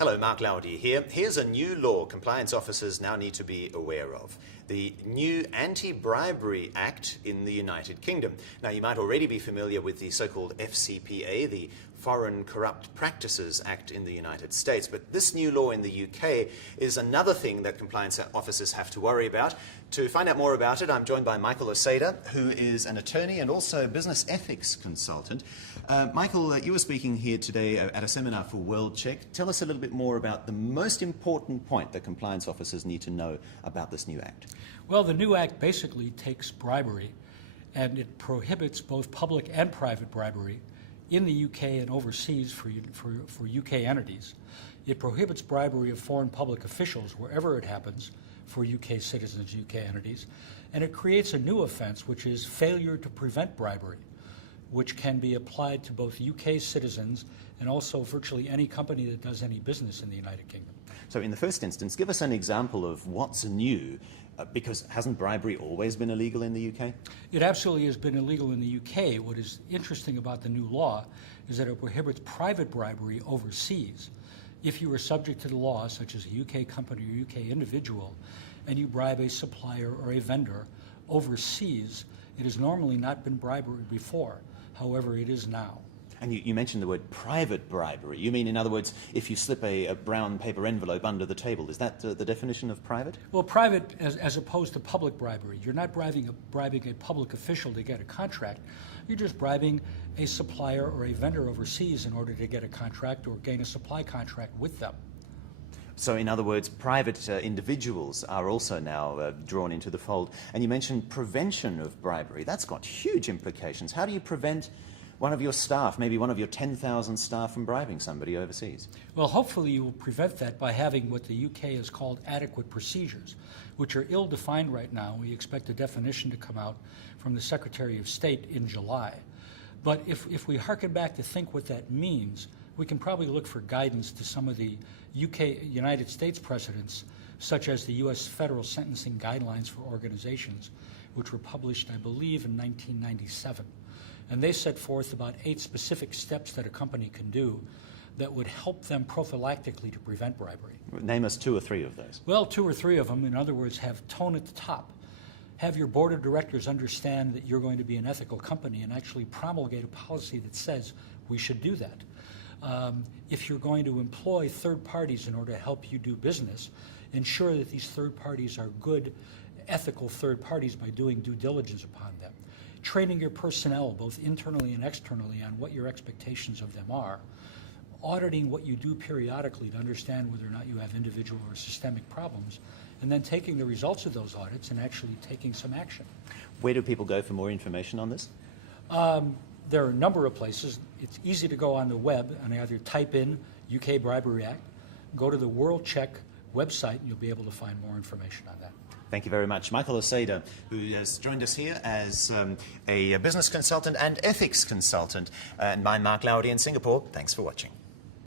Hello, Mark Lowdy here. Here's a new law compliance officers now need to be aware of. The new Anti-Bribery Act in the United Kingdom. Now, you might already be familiar with the so-called FCPA, the Foreign Corrupt Practices Act in the United States. But this new law in the UK is another thing that compliance officers have to worry about. To find out more about it, I'm joined by Michael Osajda, who is an attorney and also business ethics consultant. Michael, you were speaking here today at a seminar for WorldCheck. Tell us a little bit more about the most important point that compliance officers need to know about this new act. Well, the new act basically takes bribery and it prohibits both public and private bribery in the UK and overseas for UK entities. It prohibits bribery of foreign public officials wherever it happens for UK citizens, UK entities, and it creates a new offense, which is failure to prevent bribery, which can be applied to both UK citizens and also virtually any company that does any business in the United Kingdom. So in the first instance, give us an example of what's new, because hasn't bribery always been illegal in the UK? It absolutely has been illegal in the UK. What is interesting about the new law is that it prohibits private bribery overseas. If you are subject to the law, such as a UK company or UK individual, and you bribe a supplier or a vendor overseas, it has normally not been bribery before. However, it is now. And you mentioned the word private bribery. You mean, in other words, if you slip a brown paper envelope under the table, is that the definition of private? Well, private as opposed to public bribery. You're not bribing a public official to get a contract. You're just bribing a supplier or a vendor overseas in order to get a contract or gain a supply contract with them. So, in other words, private individuals are also now drawn into the fold. And you mentioned prevention of bribery. That's got huge implications. How do you prevent one of your staff, maybe one of your 10,000 staff, from bribing somebody overseas? Well, hopefully you will prevent that by having what the UK has called adequate procedures, which are ill-defined right now. We expect a definition to come out from the Secretary of State in July. But if we harken back to think what that means, we can probably look for guidance to some of the United States precedents, such as the U.S. Federal Sentencing Guidelines for Organizations, which were published, I believe, in 1997. And they set forth about 8 specific steps that a company can do that would help them prophylactically to prevent bribery. Name us 2 or 3 of those. Well, 2 or 3 of them, in other words, have tone at the top. Have your board of directors understand that you're going to be an ethical company and actually promulgate a policy that says we should do that. If you're going to employ third parties in order to help you do business, ensure that these third parties are good, ethical third parties by doing due diligence upon them. Training your personnel, both internally and externally, on what your expectations of them are. Auditing what you do periodically to understand whether or not you have individual or systemic problems, and then taking the results of those audits and actually taking some action. Where do people go for more information on this? There are a number of places. It's easy to go on the web and either type in UK Bribery Act, go to the WorldCheck website, and you'll be able to find more information on that. Thank you very much. Michael Osajda, who has joined us here as a business consultant and ethics consultant. And I'm Mark Lowdy in Singapore. Thanks for watching.